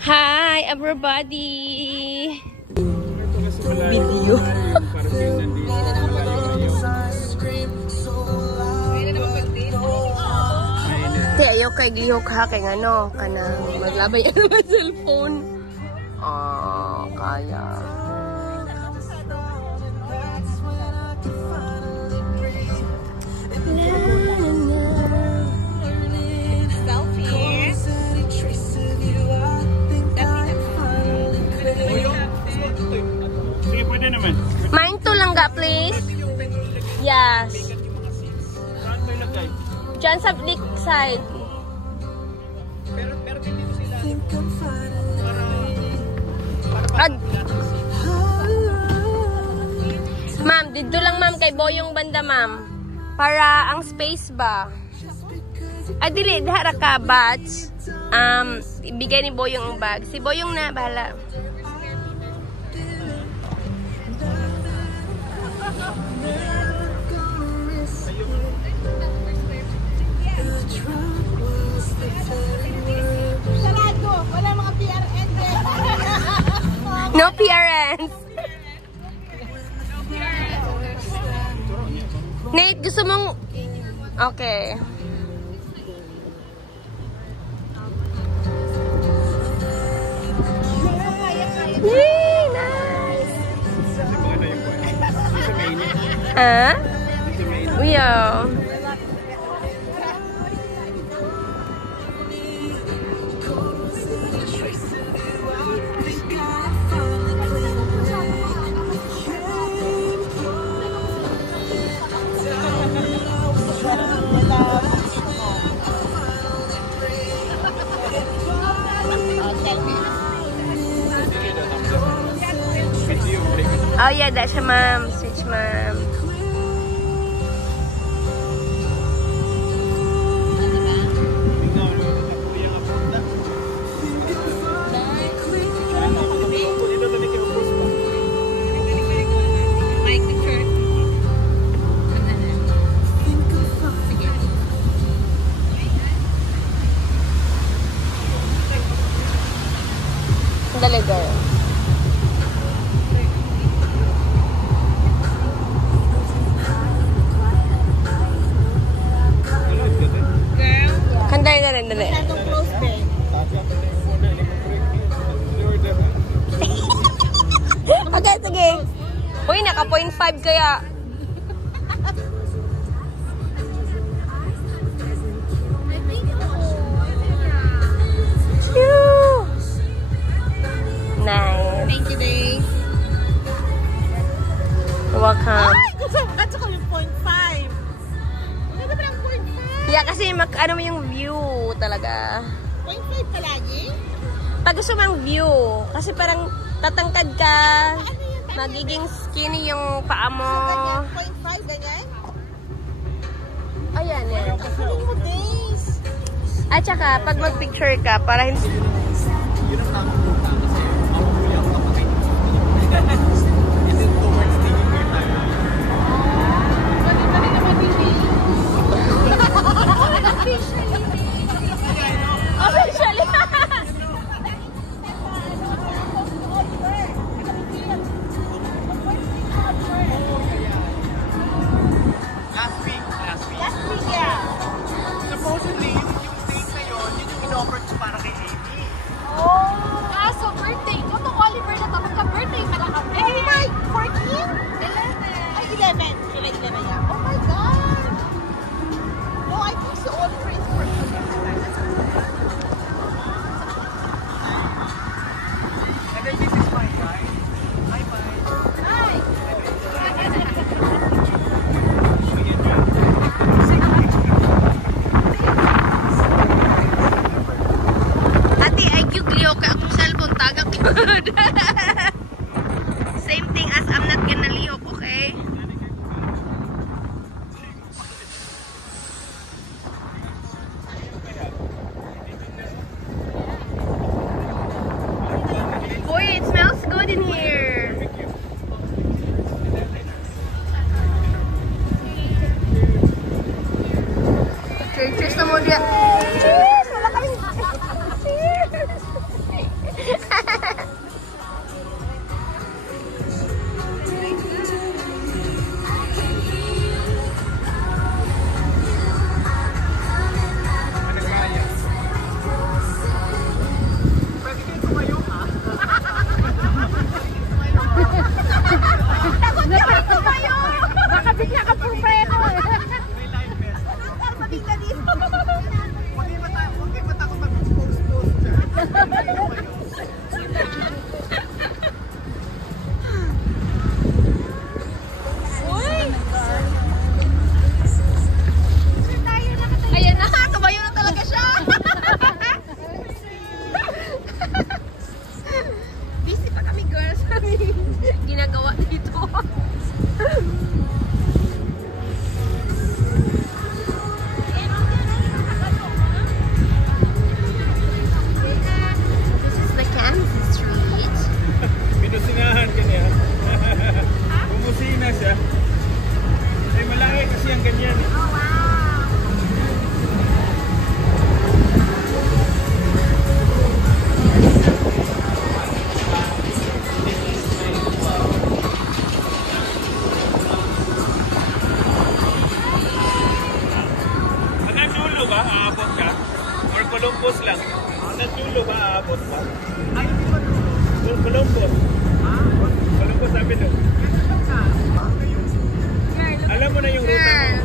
Hi, everybody! Video. Te, ayaw kay glihok ha, kay ano, kanang maglabay ang cellphone. Oh, kaya. Mine to lang ga, please. Yes. Diyan sa big side. Ma'am, dito lang ma'am kay Boyong banda ma'am. Para ang space ba? Dili, dahara ka, batch. Ibigay ni Boyong ang bag. Si Boyong na, bahala. Wala mga PRN. No PRNs. Nate, gusto mong... Okay. Yay! Nice! Ah? Yeah. Oh yeah, that's a mom. Switch mom. Dali, girl. Kanday na rin, dali. Okay, sige. Uy, naka 0.5 kaya. Nice. Thank you, Dave. You're welcome. Ay, gusto ko yung 0.5. Ano ba yung 0.5? Yeah, kasi ano mo yung view talaga. 0.5 palagi? Pag gusto mo ang view, kasi parang tatangkad ka, magiging skinny yung paa mo. So, ganyan? 0.5, ganyan? Ayan, yan. Kasaling mo, Days. At saka, pag mag-picture ka, para hindi... Yun ang tamang punta kasi makukuya ka kapag and then towards the year tayo. Dali naman din eh. Officially! Last week. Last week, yeah. Supposedly, yung date na yun yung in-offer ko para kay Amy. Oh, so birthday. Ito Oliver na to. Magka-birthday pala kami. Oh my, 14? 11. Ay, 11. July 11 yan. Oh my God. No, I think si Oliver is 14. And then this is my guy. Hi, bye. Hi. Ate, ay gyugliyo ka akong cellphone tagak yun. Same thing as I'm not gonna lihok, okay? ginagawa dito. This is the Kansas Street. Pinusinahan ka niya. Bumusina siya. Ay, malaki kasi ang ganyan. Hanggang dulo ba? Aabot ka? Or Columbus lang? Hanggang dulo ba? Aabot ka? Ay, hindi ba dulo? Columbus. Columbus sabi doon. Alam mo na yung ruta mo. Girl.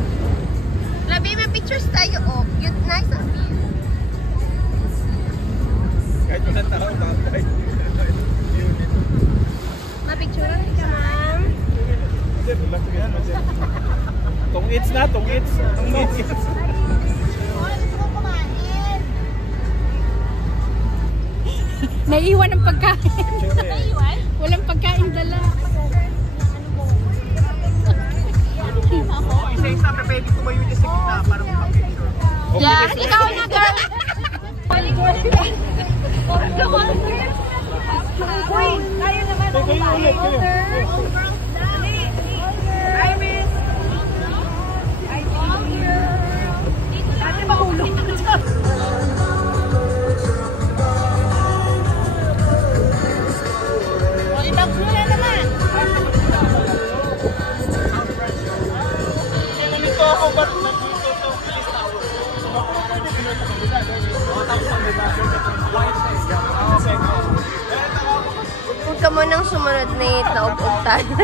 Labi, may pictures tayo. Oh, cute, nice of you. Kahit walang tao, bakit? Mapicturean ka, ma'am. Tong its na, tong its. Tong its. Gusto ko kumain. Naiiwan ang pagkain. Naiwan? Walang pagkain dala. Isa-isa, pwede tumayo niya sa gitna para makapicture. Yes, ikaw na, girl. Uy, tayo naman. Kayo ulit, kayo. Iris. Ate, mahulog. O, ibang blue na naman. Nandito ako, ba't nandito ito? Police tower. Tapos ang diba? Huwag ka mo nang sumunod na ito. Naupog tayo.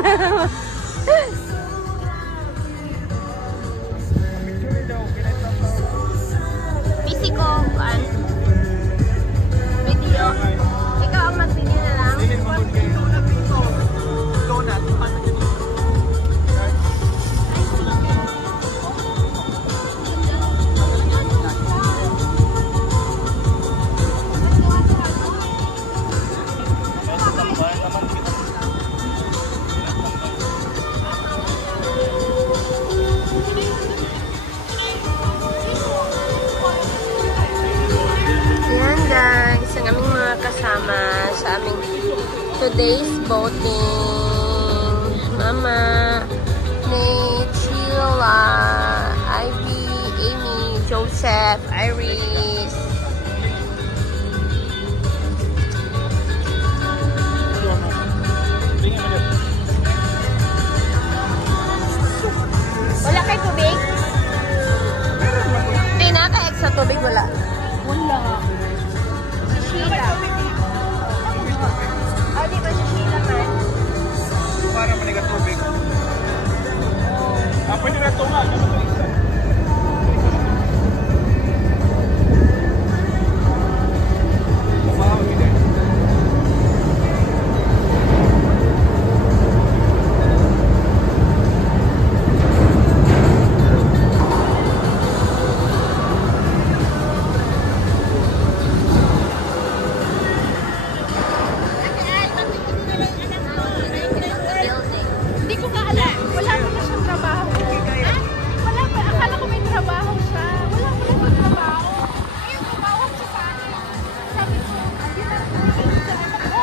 Busy ko. Video. Ikaw ang mag-video na lang. Ayan guys, ang aming mga kasama sa aming today's boating. Mama, Nate, Sheila, Ivy, Amy, Joseph, Iris. Wala kay tubig? Hindi na, kaya sa tubig wala. Wala. Si Sheila. Ah, di ba si Sheila man? Para manigat tubig. Pwede na ito nga. Hindi ko nga alam. Wala pala siyang trabaho. Wala pa. Akala ko may trabaho siya. Wala pala siyang trabaho. Ayun, tumawag siya sa akin. Sabi ko, hindi na tumigil sa anak ko.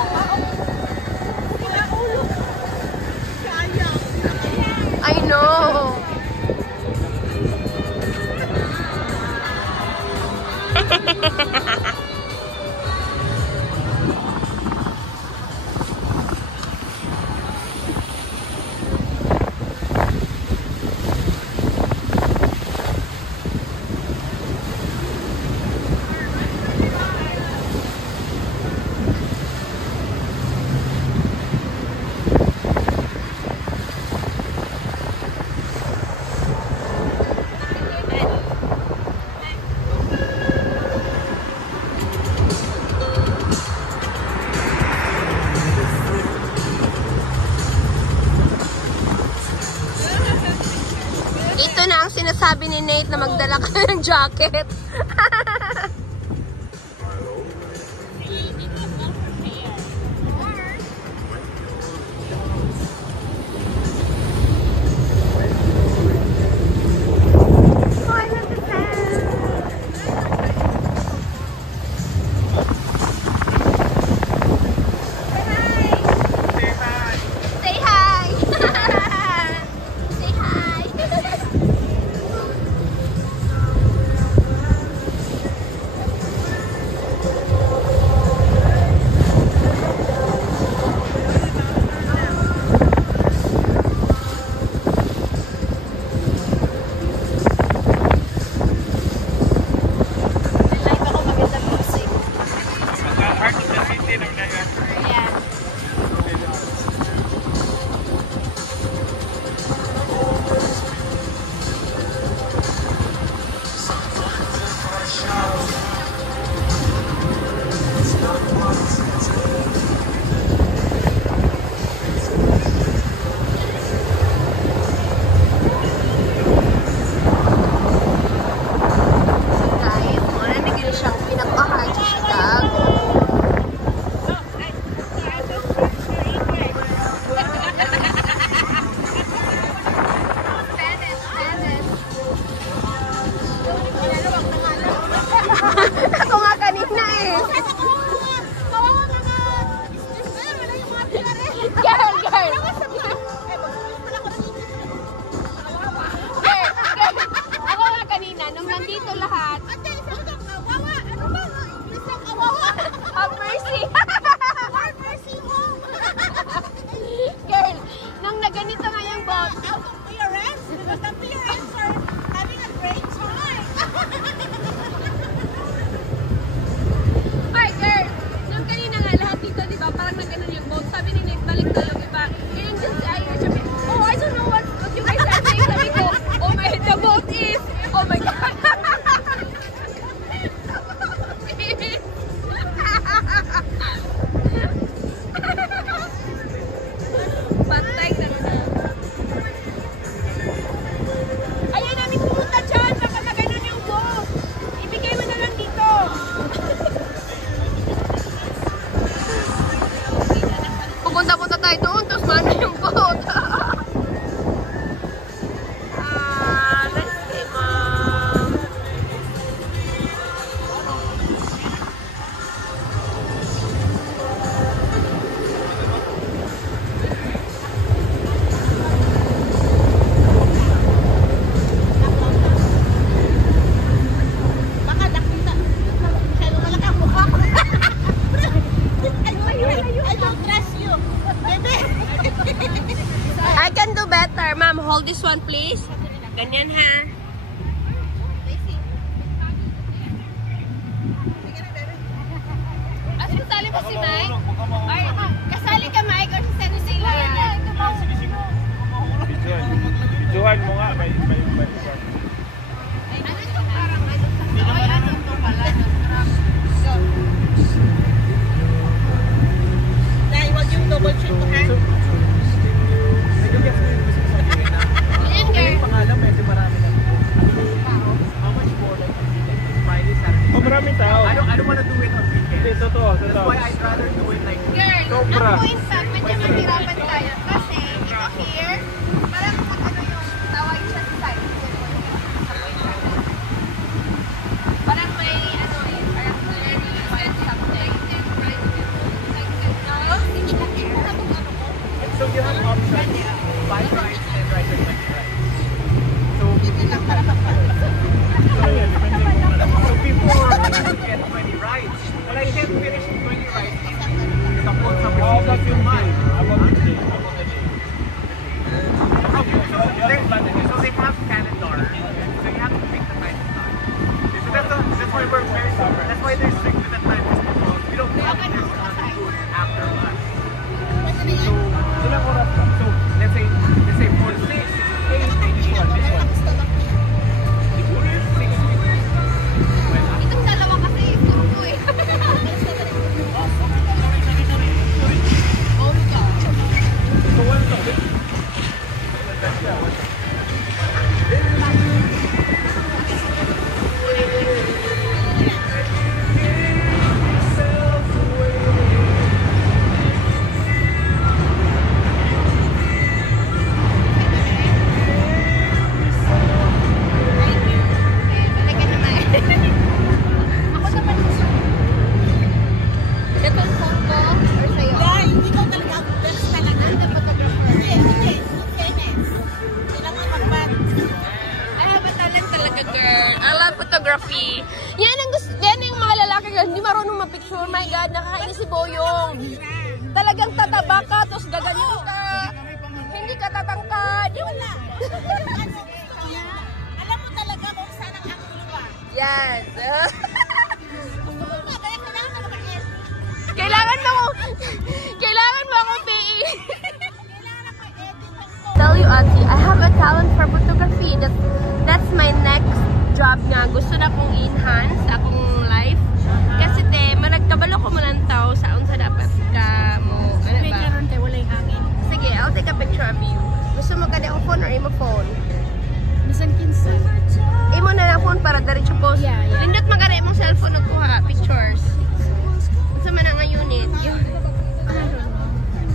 Kinaulo. Sayang. I know. Ito na ang sinasabi ni Nate na magdala ka ng jacket. Girl, girl. Ako nga kanina, nung nandito lahat, have mercy. Girl, nung naganito nga yung boat, ay girl, nung kanina nga lahat dito, di ba, parang nagganon yung boat. Sabi ni Nick, balik na yung iba. And just, sabi, oh, I don't know what you guys are saying. Sabi ko, oh my, the boat is, oh my God. Pantay na na. Ayaw namin pumunta dyan. Baka naganon yung boat. Ibigay mo na lang dito. Pupunta-punta tayo doon. Tapos mana yung boat. Let's see, ma'am. Baka nakita. Masyado malaki ang mukha ko. I don't trust you. Bebe. I can do better. Ma'am, hold this one, please. Ganyan, ha? As kasali mo si Mike? Ay, kasali ka, Mike, or si Seno sila? Videohan mo nga. May Ano ito? Parang ano? Ay, ano ito pala? Dahil wag yung double check ko, ha? Ganyan, girl. Oh, maraming tao. I don't want to do it on weekends. Hindi, totoo. That's why I'd rather do it like Girl, Sobra. ang point pa, medyo mahirapan tayo. Kasi, ito here, parang ano yung tawag siya sa side. Parang may, ano eh, parang very wet something. so you have options. 5 rides, 10 rides, and 20 rides. So before I could get 20 rides, but I can't finish 20 rides because I'm on some How about ridiculous yung month. day? How about the day? How about the day? So they have calendar, so you have to pick the time to start. So that's why we're very that's why they're strict with the time. We don't have to do it after lunch. So Ilang oras ka? so let's say for 6, 8, this one. 6. Itong dalawa kasi, ito eh. Oh, God. So, what's the Balik ka naman. Ako naman gusto. Ito yung phone ko, or sa'yo? Dahil ikaw talaga ang best talaga. Ano yung photographer? Hindi. Fairness. Kailangan mag-ban. I have a talent talaga, girl. I love photography. Yan ang gusto, yan yung mga lalaki, girl. Hindi marunong mapicture. My God, nakakainis si Boyong. Talagang tataba ka, tapos gaganon ka. Hindi ka tatangkad. Wala. Alam mo talaga kung saan ang angulo ba? Yes. Gusto mo ba? Kaya kailangan ka mag-edit. Kailangan mo akong PE. Kailangan mag-edit ako. Tell you, Auntie, I have a talent for photography. That's my next job nga. Gusto na kong enhance sa akong life. Kasi te, managkabalo ko mo lang tao sa unsa dapat ka mo. Ano ba? Walay hangin. Sige, I'll take a picture of you. Gusto mo ka na yung phone or imo phone? Bisan kinsa. Imo na lang phone para diretso post. Yeah, yeah. Nindot magana imong cellphone nagkuha pictures. Unsa man nga unit? Yun.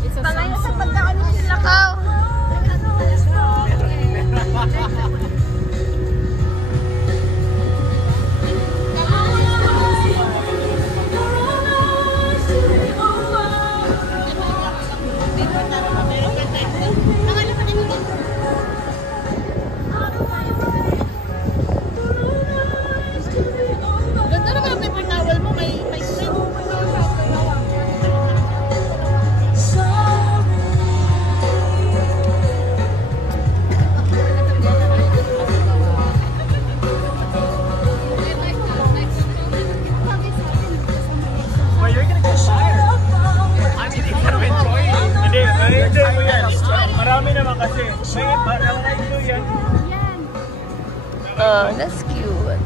It's a Pangayo sa pagkaon ni sila ka. Samsung. Marami naman kasi. May marami ito yan. Oh, that's cute.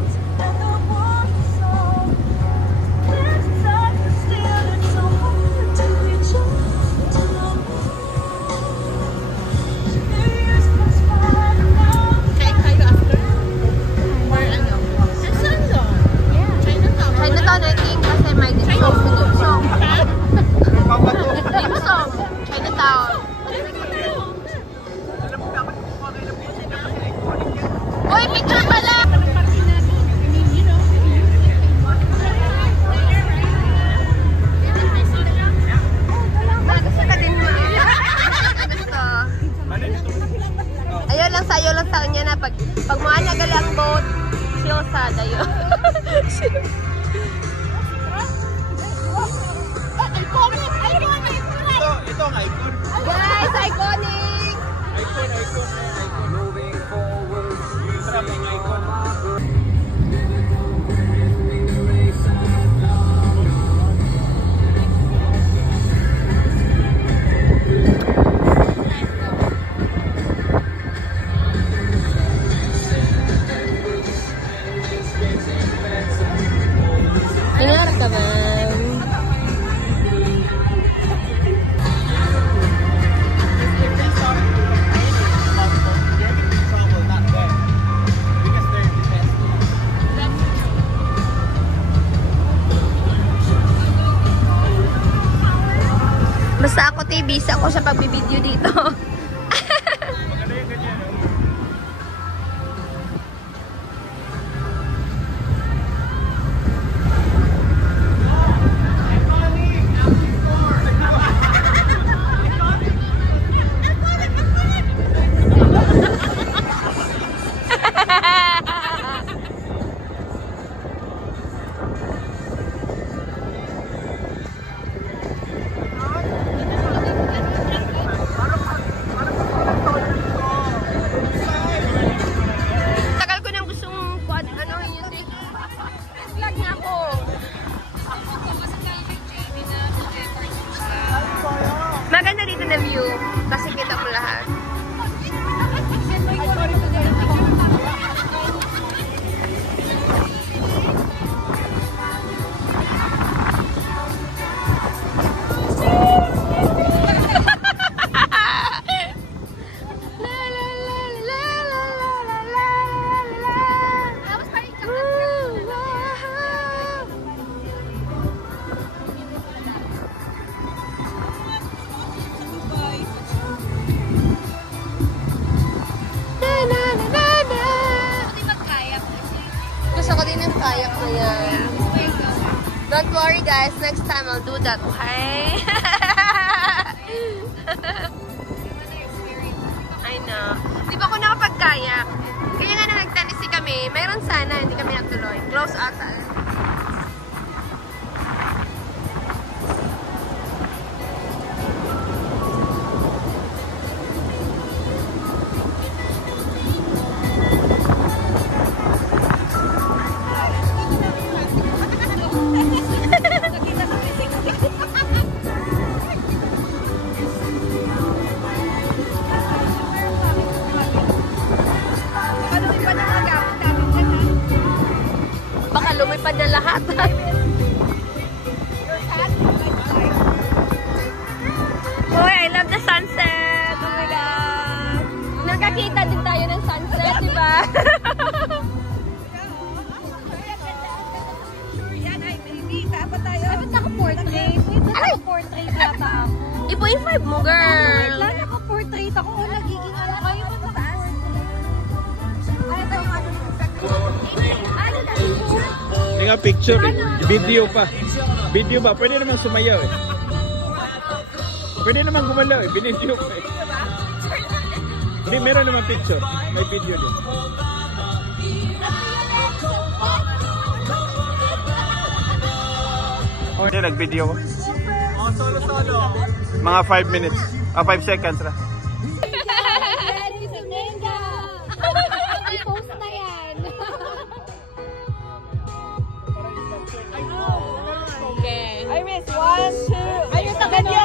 Chinatown, I think, kasi may dim-sum. Dim-sum. Dim-sum. Chinatown. Uy, picture pala! Gusto ka din mo. Gusto. Ayaw lang sa kanya na pag mo anagal ang boat, siyo sa dayo. Ito ang icon. Guys, iconic! Icon. Moving forward. Maraming icon. Nangyari ka ba? Basta ako, busy ako sa pagbibideo dito. Maganda dito na view kasi kita mo lahat. Gusto ko din yung kayak na yan. Don't worry guys, next time I'll do that, okay? I know. Di ba ako nakapag-kayak? Kaya nga na nag-tennis kami, mayroon sana, hindi kami natuloy. Close ata. Baka lumipad na lahat. Uy, I love the sunset. Oh my God. Nakakita din tayo ng sunset, di ba? Dapat naka-portrait. Naka-portrait yata ako. I-point 5 mo, girl. Naka-portrait ako. Nagiging ano kayo. Hindi nga picture eh. Video pa. Video ba? Pwede naman sumayaw eh. Pwede naman gumalaw eh. Binidyo pa eh. Hindi, meron naman picture. May video din. Hindi, nag-video ko. Oh, solo. Mga 5 minutes. 5 seconds na. I-post na yan. Okay. Iris, 1, 2. Ayun sa video.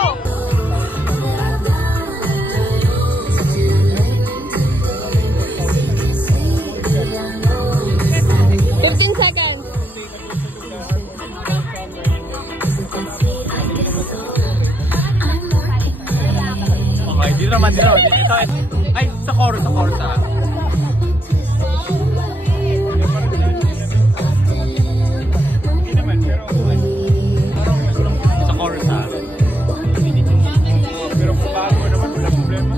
Dito naman, dito. Ito, ay, sa chorus, sa chorus ah. Hindi naman, pero Sa chorus ah. pero kung bago naman, wala problema.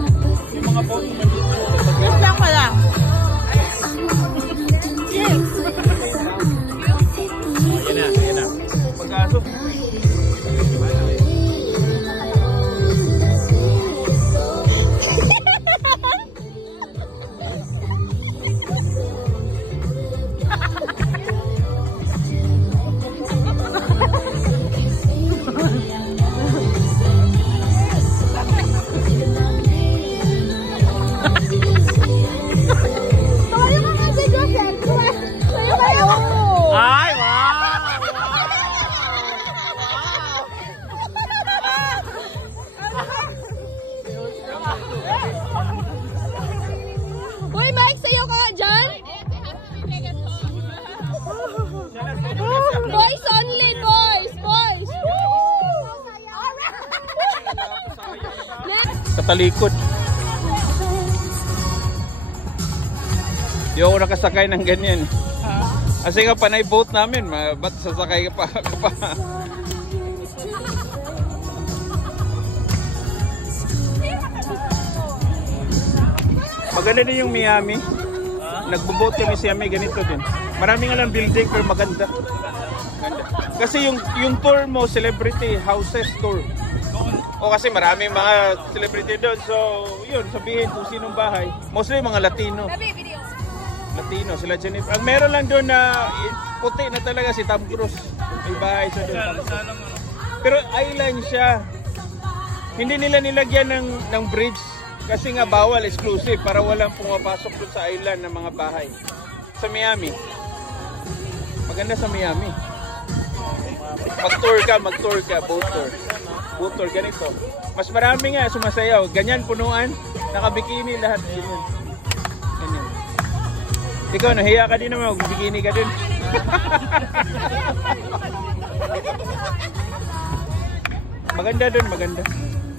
Yung mga boat naman dito. Yes lang pala. Ayan na. Pagkaso. Ay, wow! Uy, Mike, sayo ka nga dyan? Boys only, boys! Boys! Next! Sa talikod. Di ako nakasakay ng ganyan. Kasi nga panay boat namin, ba't sasakay ka pa? Maganda din yung Miami. Nagbo-boat kami sa Miami, ganito din. Maraming nga lang building pero maganda. Ganda. Kasi yung tour mo, celebrity houses tour. O kasi maraming mga celebrity doon. So, yun, sabihin kung sinong bahay. Mostly mga Latino. Latino, sila Jennifer. Ang meron lang doon na puti na talaga si Tom Cruise. May bahay siya doon. Pero island siya. Hindi nila nilagyan ng bridge. Kasi nga bawal, exclusive. Para walang pumapasok doon sa island ng mga bahay. Sa Miami. Maganda sa Miami. Mag-tour ka, boat tour. Boat tour, ganito. Mas marami nga sumasayaw. Ganyan, punuan. Nakabikini lahat. Ganyan. Ganyan. Ikaw, nahiya ka din naman. Magbikini ka din. Maganda dun, maganda.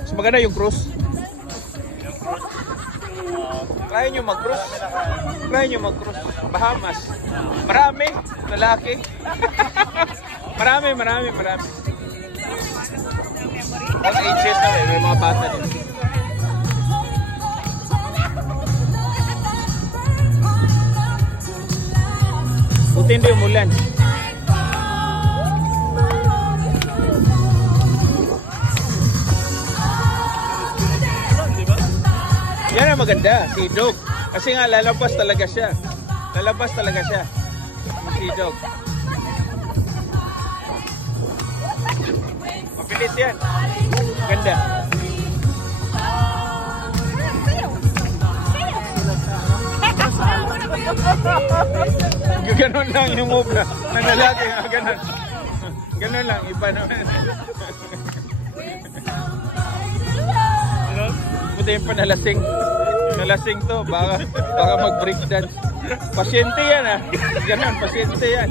Mas maganda yung cruise. Try nyo mag-cruise. Bahamas. Marami. Lalaki. Marami. All ages na may mga bata din. Buti hindi umulan. Yan ang maganda, sidog. Kasi nga lalabas talaga siya. Yung sidog. Mabilis yan. Ganda. Ganon lang yung move na lalaki. Ganon lang, iba naman. Buti yung panalasing. Nalasing to, baka mag-break dance. Pasyente yan ah. Ganon, pasyente yan.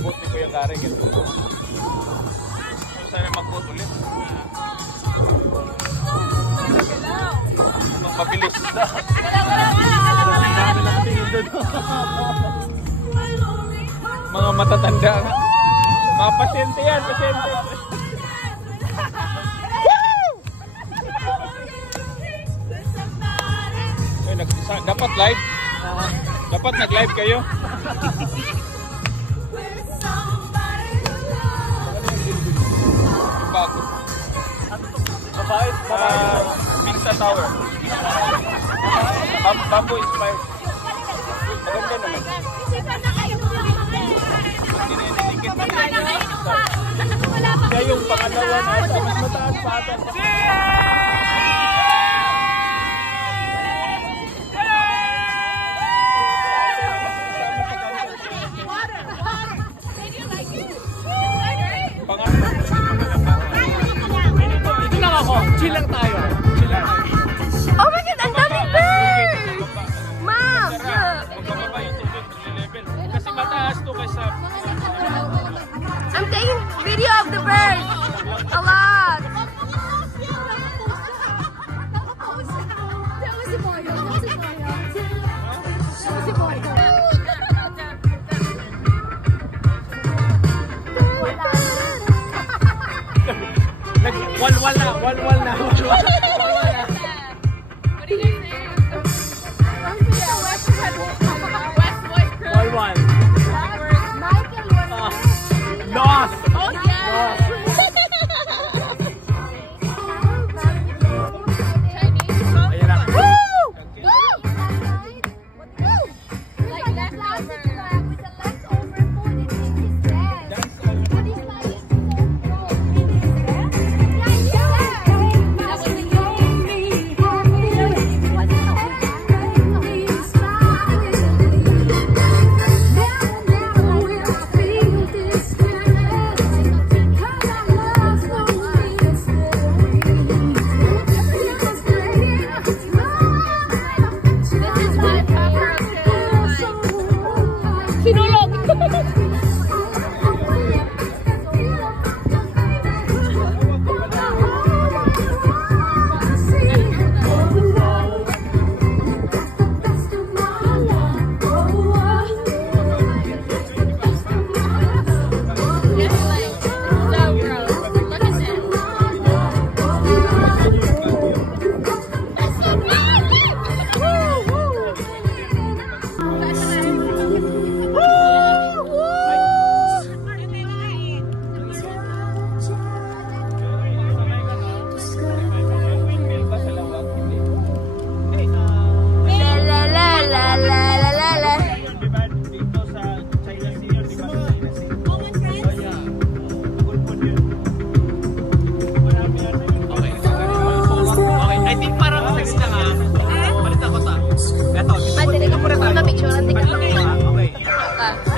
Buti ko yung kare. Sana mag-boat ulit. Mabilis. Mga matatanda nga. Mga pasyente yan, pasyente. Dapat live. Dapat nag-live kayo. Bago. Pizza Tower. Bamboo inspired. Maganda naman. Siya yung pangalawa na mas mataas pa ata. Ito lang ako. Chill lang tayo. Oh my God, ang dami bird! Ma'am! Magbababa yung tubig level. Kasi mataas to kaysa... Ang of the bird. A lot. Walwal na. Walwal na. Walwal na. Walwal. Nos. Oh, yeah. Ayan na.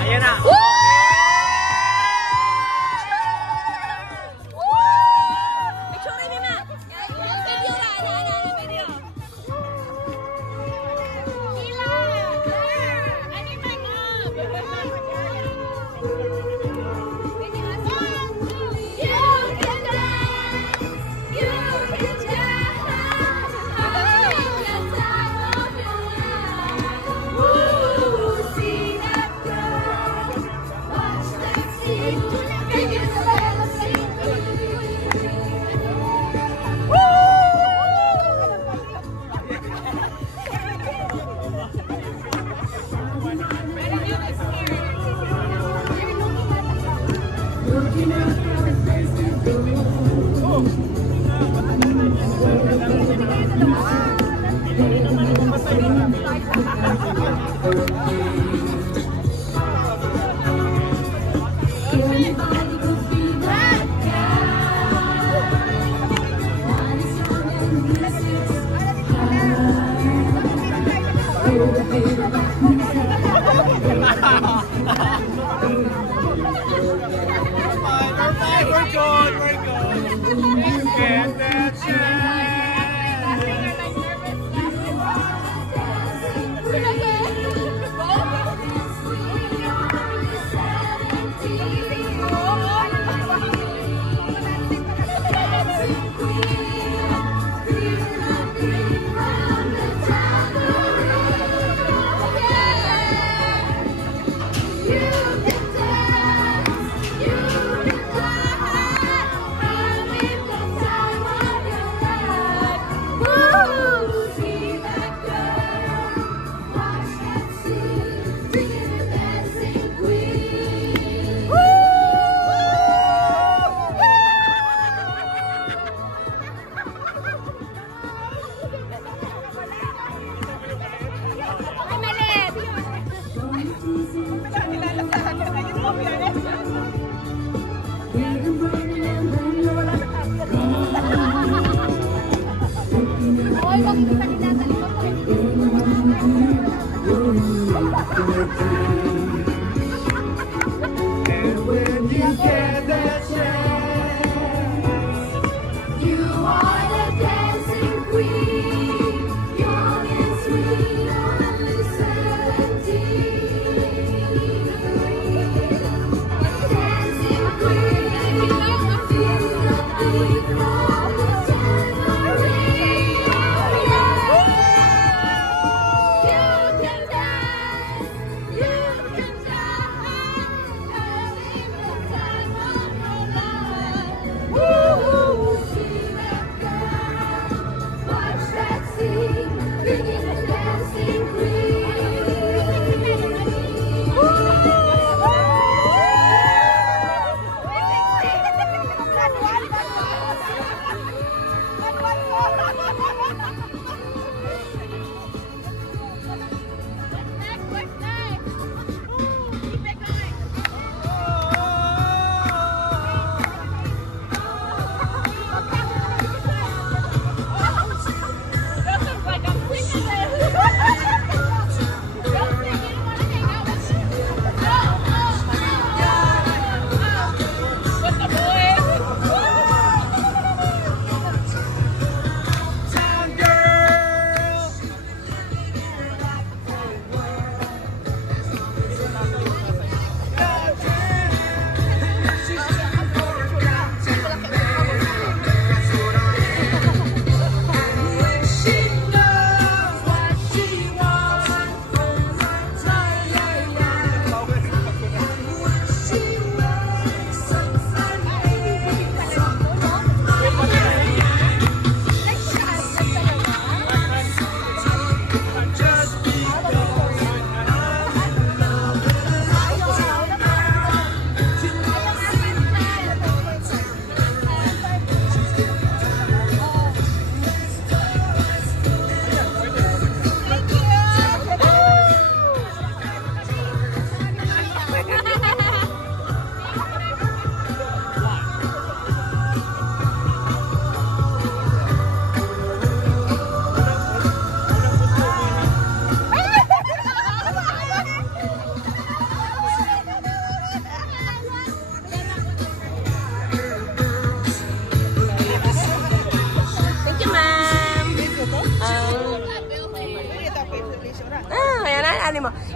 Ayan na.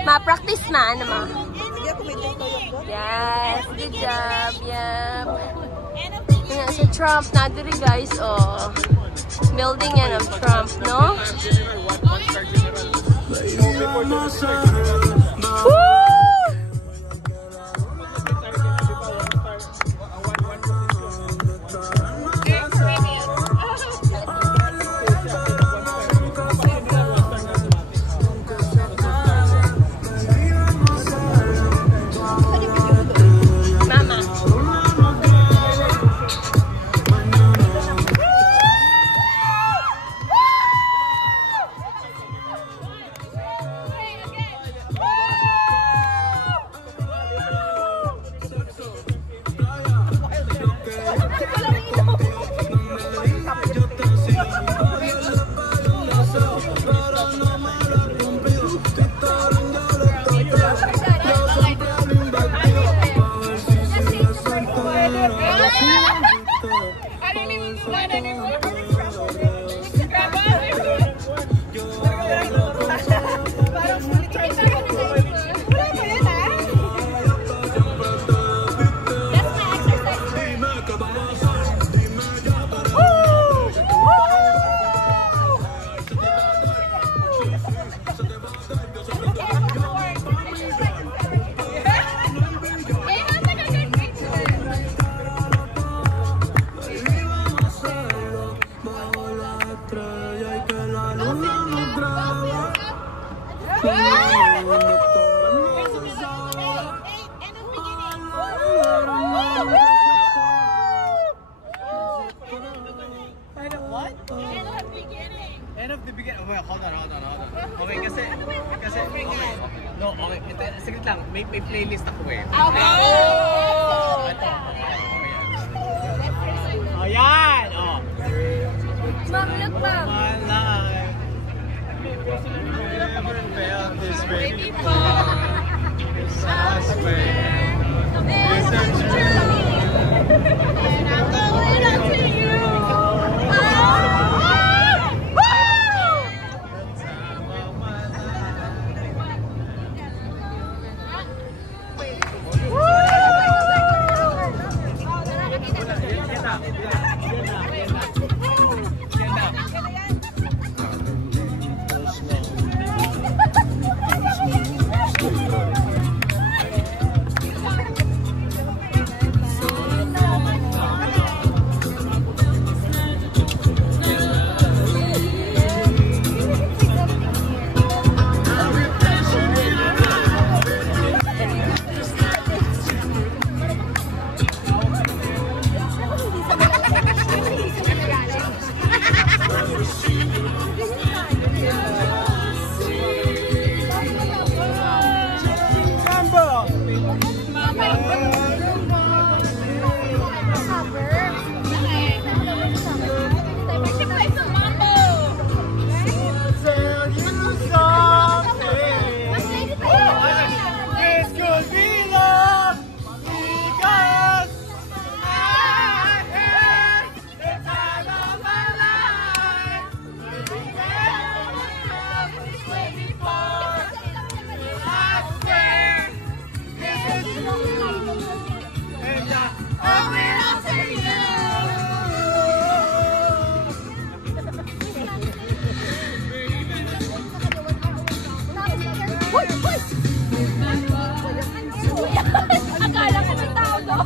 Ma-practice ma, ano ma? Sige, kumitin ko yung book. Yes, good job. Yep. Yan, sa Trump na diri guys, oh. Building yan of Trump, no? Woo! End of the beginning. Oh, wait, hold on. Okay, kasi, okay. No, okay, sige lang, may playlist ako eh. Okay. Oh, yan! Oh. Ma'am, look ma'am. My life. Never felt this way before. I swear. It's a dream. And I'm going up to you. Akala ko may tao doon.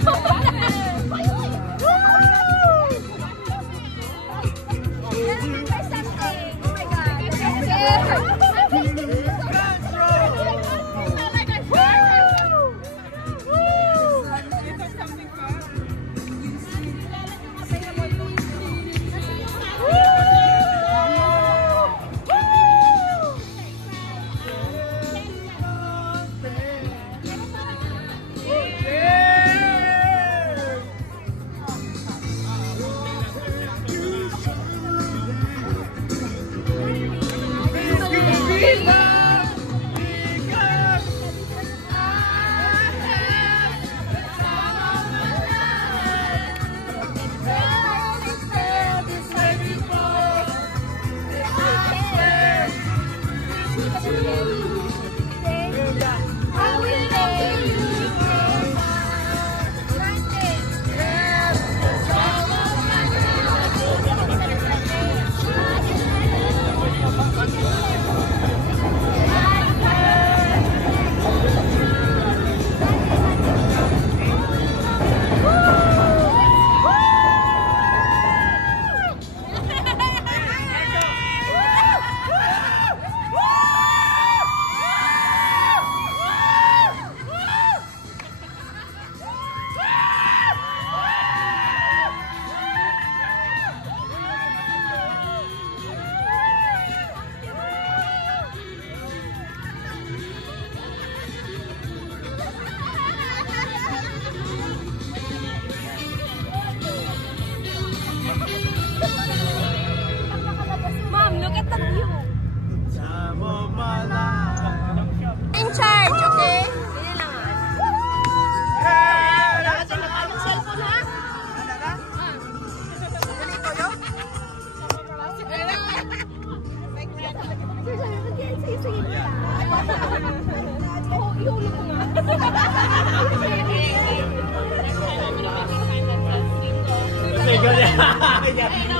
single niya.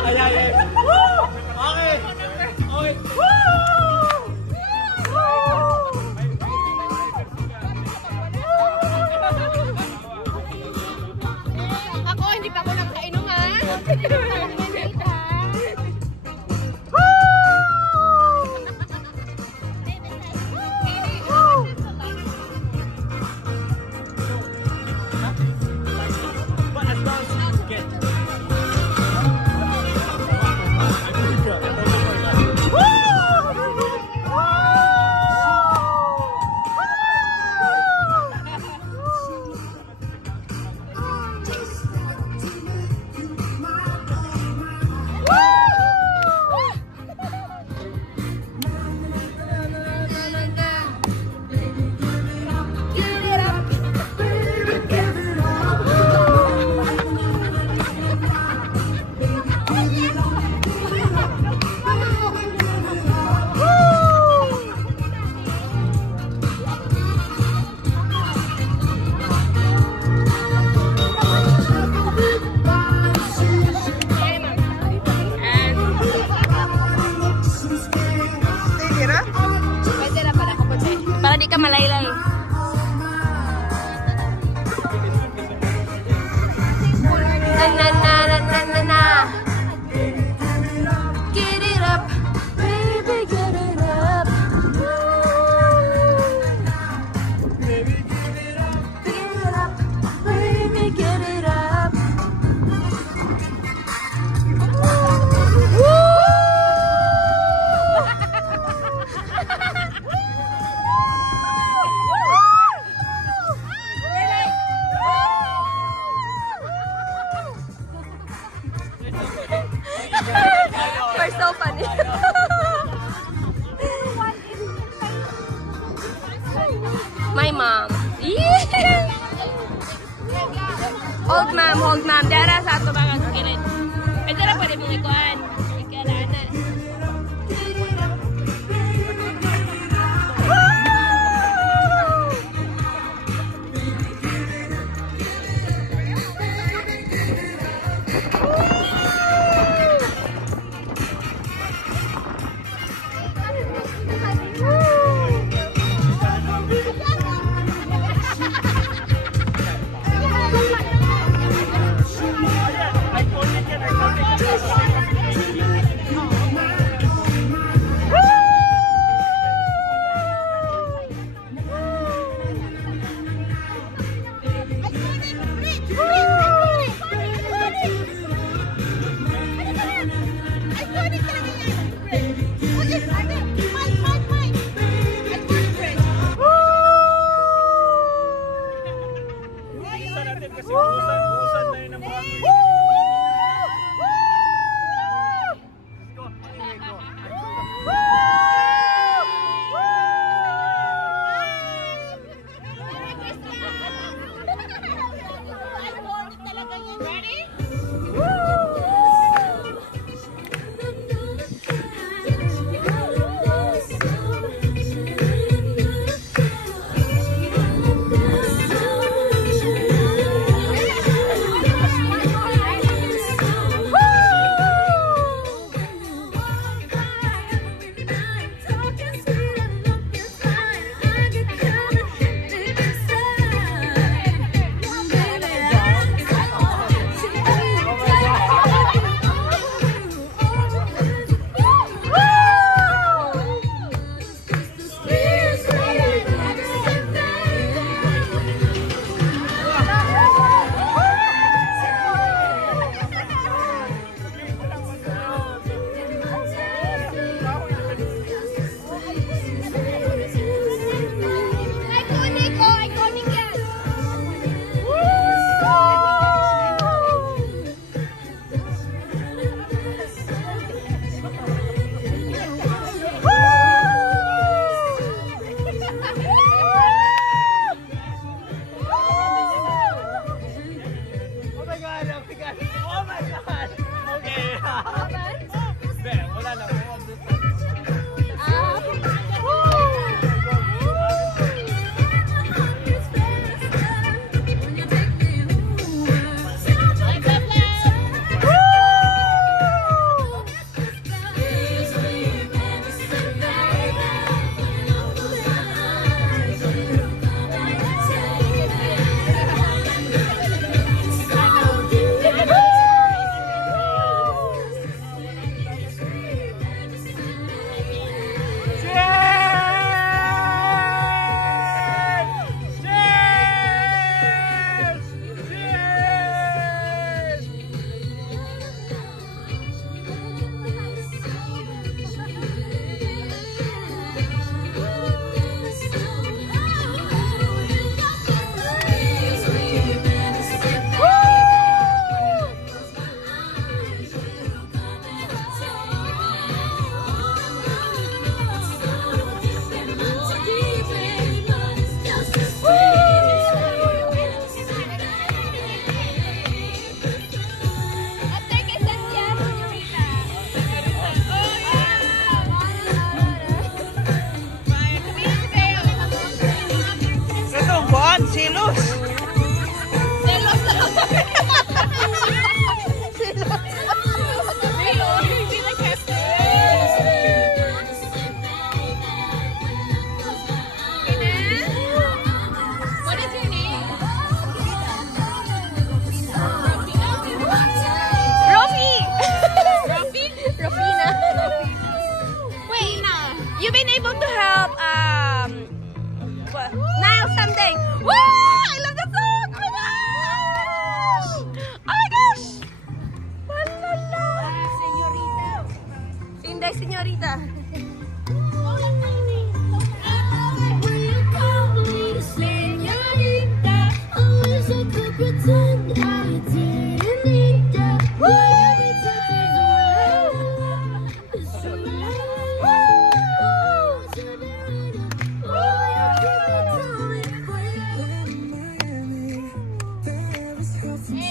Ayan. Woo! Okay. Okay. Ako, hindi pa ako nakainuman. Para di ka malaylay. Na. Get it up, baby, get it up. Baby, get it up. Get it up, baby, get it up. You're so funny. My mom. Hold ma'am. Dara sa ato ba kang kilit. Pwede na pwede mong ikuan. Ikalana. Kasi busan na yun ang buhangin. Ready?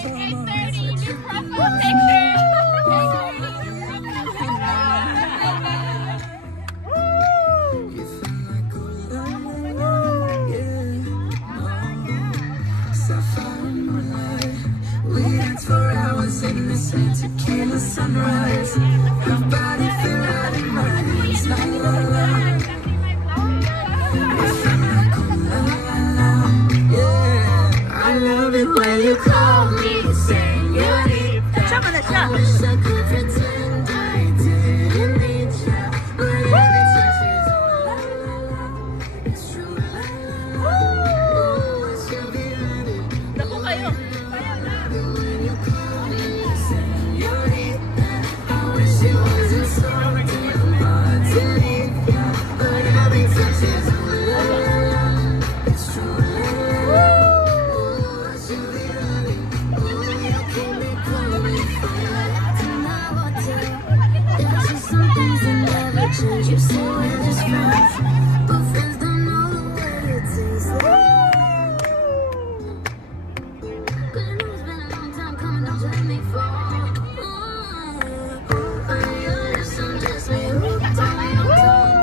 8:30, new profile picture. For hours in the same tequila sunrise. Her body fit right in my hands. La la la. It's like la la la. Yeah. I love it when you call me señorita. I wish I could pretend I didn't need you, but every touch is la la la. It's true la la la. Oh, I should be ready. Naku kayo. You say we're just friends, but friends don't know the way it tastes. Cause you know it's been a long time coming, don't you let me fall. You're just undress me, hooked on your tongue.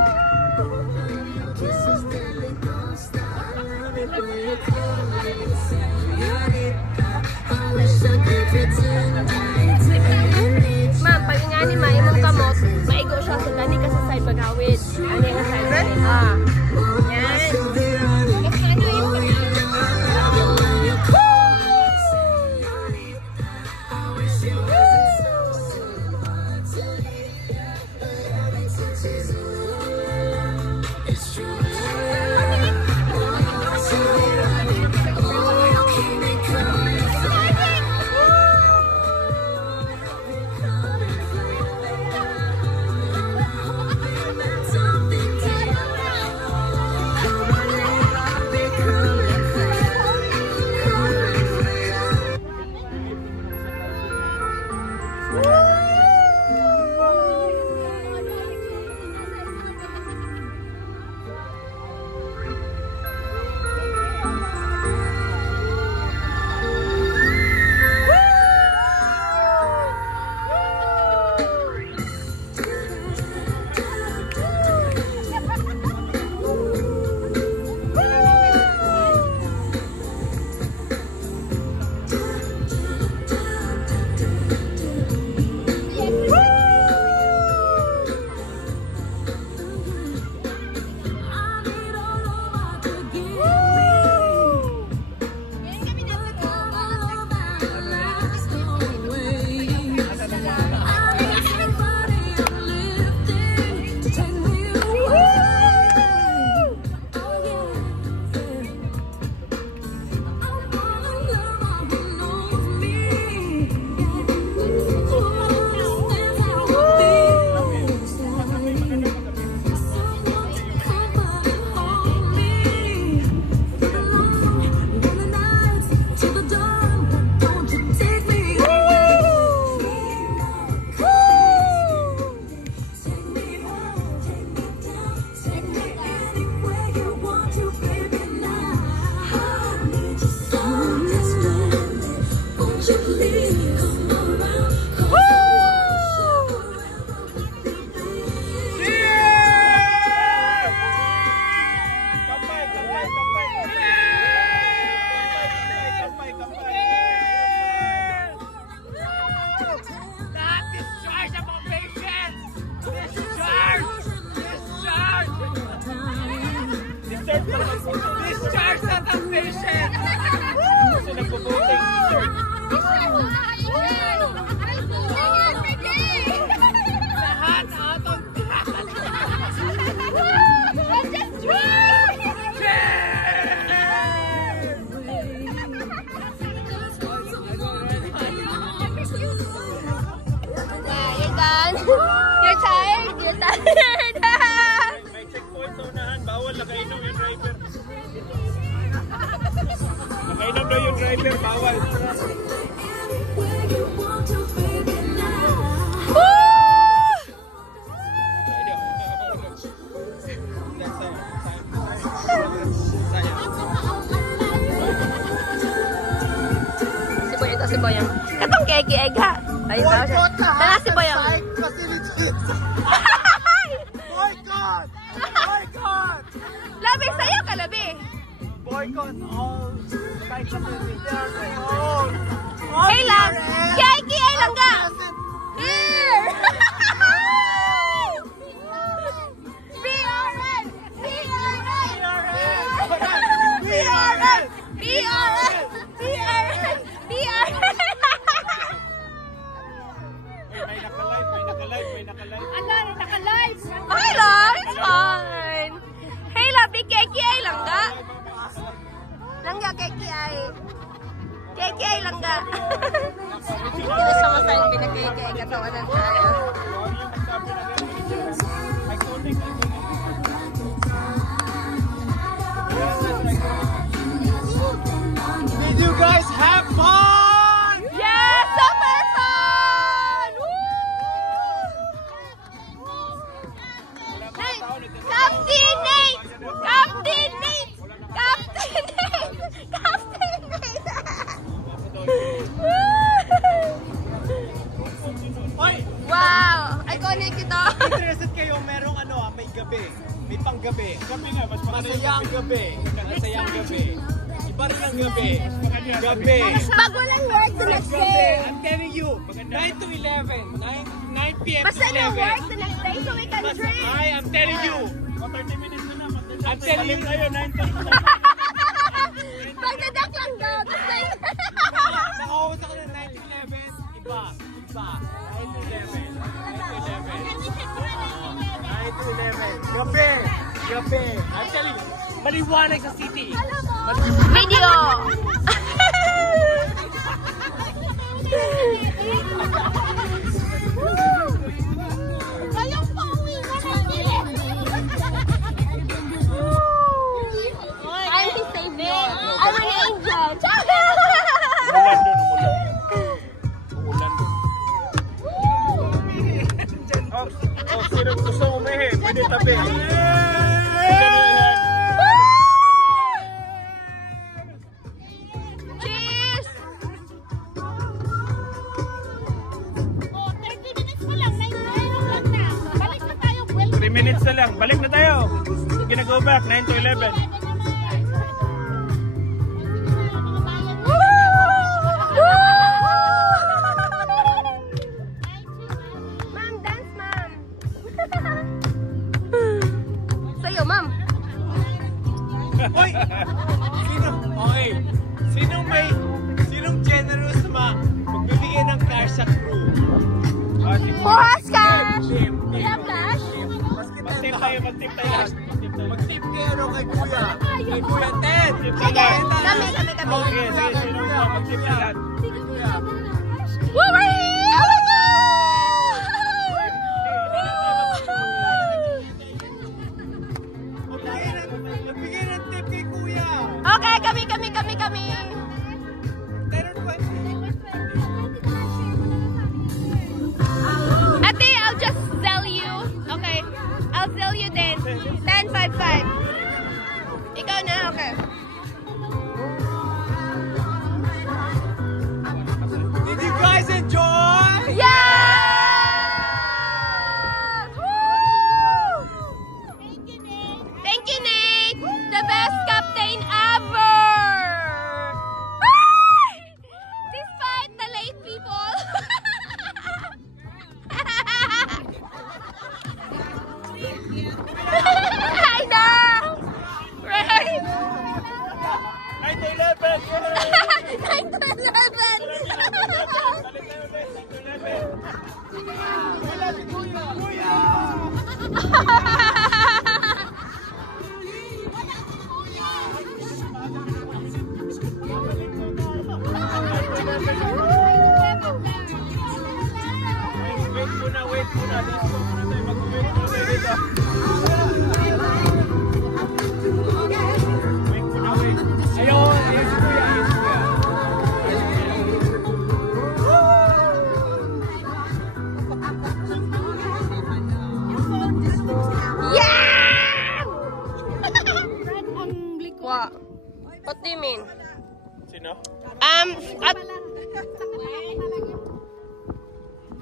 Your kisses deadly, don't stop. I love it when you call me señorita. I wish I could pretend I didn't need you. Ma'am, pag nga ni maimong kamot, maigo siya sa gani ka sa side pag-awit. Ano yung side pag-awit? Ah. Yan. Discharge na ang patient! Kasi nagpuputing. Lahat out of You're done? You're tired? You're tired? May checkpoint sa unahan, bawal nakainom yung driver. Nakainom daw yung driver, bawal. Si Boy ito. to si Boyong. Katong keki egg ha. Ayun ba siya? Tala si Boyong. Boycott! Boycott! Labi, sayo ka, labi. Boycott all types of religion. Hey lang. Keki ay lang ka. Here. BRN. Okay lang, it's fine. Hey labi, keki ay lang ka. Langga, keki ay. Keki ay langga. Hindi siya masayin pinakeki ay katawanan tayo. Did you guys have fun? Yes, super fun! Captain Nate! Captain Nate! Captain Nate! Captain Nate! Oy! Wow! Iconic ito! Interested kayo, merong may gabi. May panggabi. Gabi nga, mas masayang gabi. Masayang gabi. Iba rin ang gabi. Gabi. Pag walang work the next day. I'm telling you, 9 to 11. 9 p.m. to Basta no 11. work the next day so we can drink. I am telling you. 30 minutes na lang. I'm telling you. Tayo, 9 to 11. Pagdadak lang daw. Nakawas ako ng 9 to 11. Iba. 9 to 11. 9 to 11. Gabi. Gabi. I'm telling you. Maliwanag sa city. Video! Kayong pauwi na ng I'm the savior. I'm an angel. Sino gusto umihi? Pwede tabi. Cheers! Oh, 30 minutes mo lang. 9 lang na. Balik na tayo. 3 minutes na lang. Balik na tayo. Sige na go back. 9 to 11. Ma'am, dance, ma'am. Sa'yo, ma'am. Hoy! Okay. Sinong generous magbibigay ng cash sa crew? Bukas ka! Tip. Kaya flash? Mag-tip tayo. Mag-tip kayo kay Kuya. Kay Kuya Ted. Sige, kami. Okay, sige. Sino mag-tip na lahat? Woo! We're here! Oh my God! Magbigay ng tip kay Kuya. Okay, kami. 10 or 20. Ate, I'll just sell you. Okay. I'll sell you then. 10.55. Ikaw na, okay. Did you guys enjoy? Yeah! Woo! Thank you, Nate. The best captain ever. Despite the late people. I know. Right? 9 to 11. 9 to 11. Wait muna. Mag-wait muna tayo dito. Wait. Ayaw si Kuya. Yeah! What do you mean? Sino? At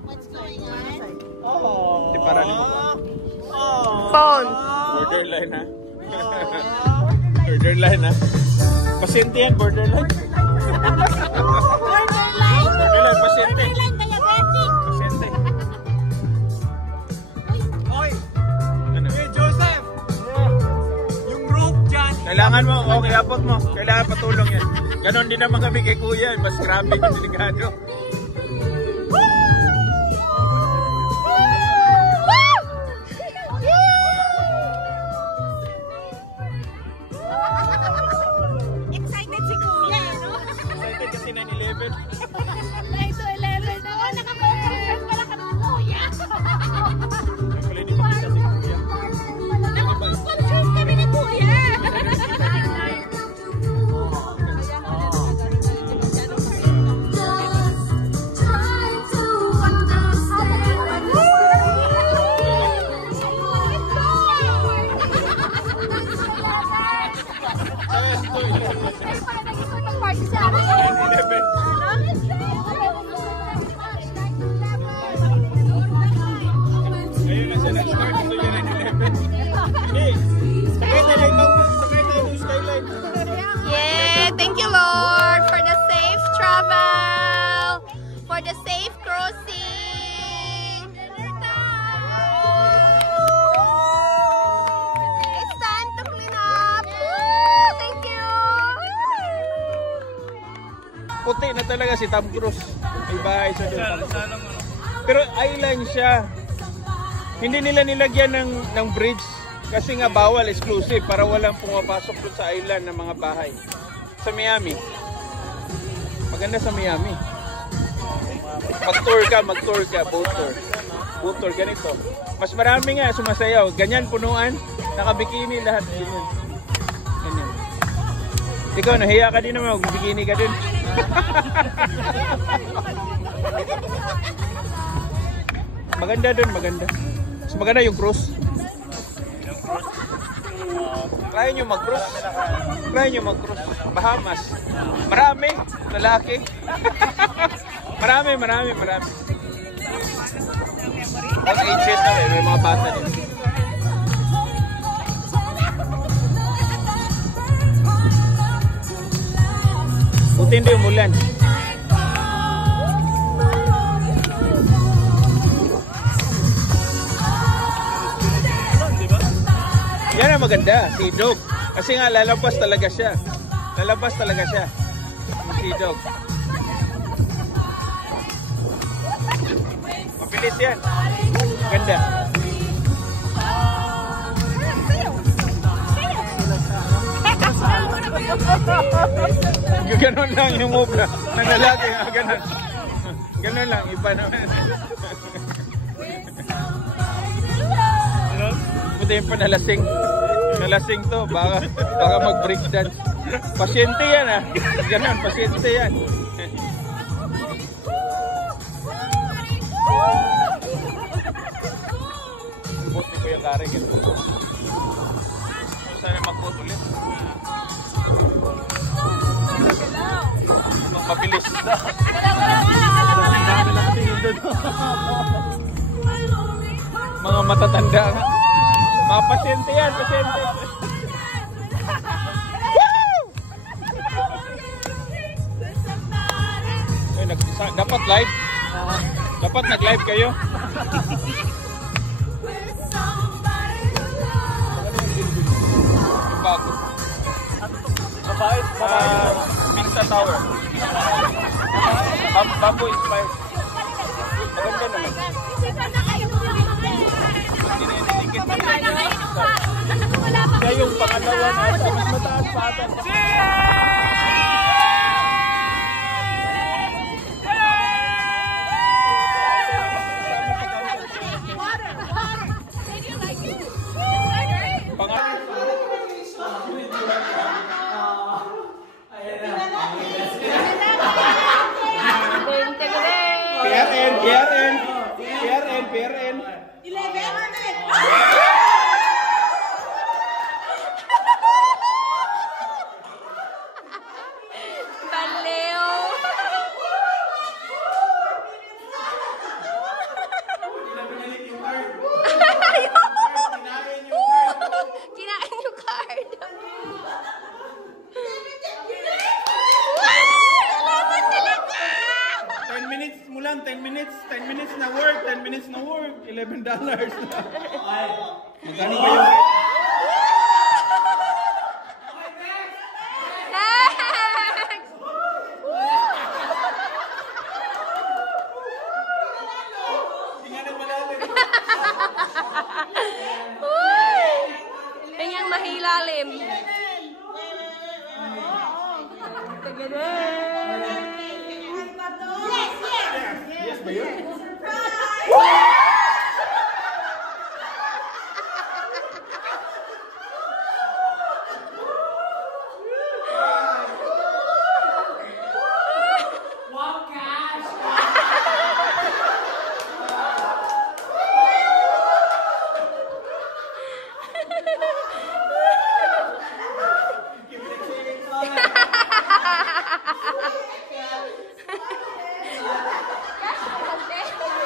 What's going on? Di para ni mo. Phone. Borderline ha. Borderline ha. Pasyente yan, borderline. Borderline, pasyente. Pasyente. Oy! Ano? Hey, Joseph! Yung rope dyan. Kailangan mo, okay, abot mo. Kailangan patulong yan. Ganon din naman kami kay Kuya. Mas grabe yung delikado. Excited si Kuya, no? Excited kasi 9/11. 9/11 na. Oh, naka-conference pala kami ni Kuya. Wala hindi makita si Kuya. Naka-conference kami ni Kuya. Party sa amin. 9/11. Ngayon na siya nag-start. Ito yung 9/11. Hey, sakay na lang mag- sakay na yung skyline. Yeah, thank you Lord for the safe travel, for the safe crossing. It's time to clean up. Woo, thank you. Puti na talaga si Tom Cruise. May bahay siya doon. Pero island siya. Hindi nila nilagyan ng bridge kasi nga bawal, exclusive para walang pumapasok doon sa island ng mga bahay. Sa Miami. Maganda sa Miami. Mag-tour ka, boat tour. Boat tour, ganito. Mas marami nga sumasayaw. Ganyan, punuan. Naka-bikini lahat. Ganyan. Ganyan. Ikaw, nahiya ka din naman. Mag-bikini ka din. Maganda dun, maganda. Mas maganda yung cruise. Try nyo mag-cruise. Try nyo mag-cruise. Bahamas. Marami. Lalaki. marami. All ages na eh. May mga bata din. Buti hindi umulan. Yan ang maganda, Tidog. Kasi nga lalabas talaga siya. Lalabas talaga siya. Tidog. Mabilis yan. Ganda. Ganon lang yung move na lalaki. Ganon. Ganon lang. Iba naman. Buti yung panalasing. Nalasing to. Baka mag-breakdance. Pasyente yan ah. Ganon. Pasyente yan. Bot ni Kuya Kari. Sana mag-bot ulit. Mabilis. Mga matatanda. Mga pasyente yan, pasyente. Dapat live. Dapat nag-live kayo. Bago. Pinsa Tower. Bamboo inspired. Maganda naman. Siya yung pangalawa na sa mas mataas pa ata. PRN. 11. Baleo. minutes mo lang, 10 minutes na work, 10 minutes na work, $11 na. Magkano ba yung... Next! Tingnan malalim. Kanyang mahilalim. Yes ba yun?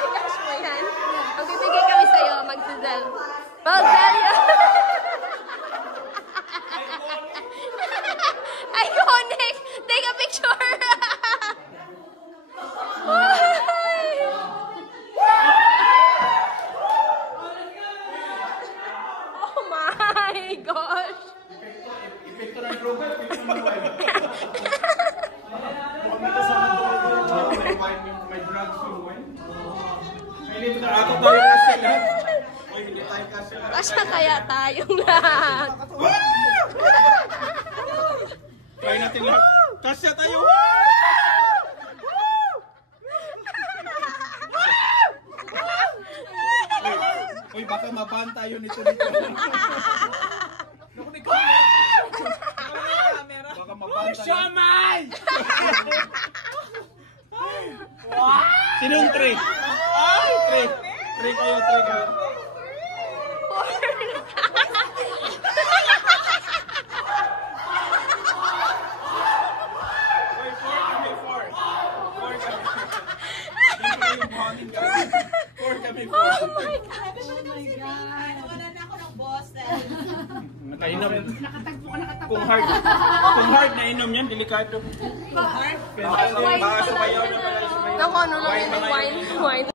Cash mo yan. Magbibigay kami sa'yo, magsisell. Magsisell yan. Iconic! Take a picture! Oh my gosh! Epekto ng droga, epekto ng wine. May drugs yung wine. Hindi mo na ako tayo kasi lahat. Oy, hindi tayo kasi lahat. Kasya kaya tayong lahat. Try natin lahat. Kasya tayo! Uy, baka maban tayo nito dito. Baka maban tayo. Siyamay! Sinong 3? Ay, 3. 3 kayo, 3 kayo. Uy, 4 kami, 4. 4 kami. Hindi kayo bonding kami. 4 kami, 4. Oh my God! Wala na ako ng boss. Nakainom. Kung hard na inom yan, delikado. Naku, ano lang yun, wine.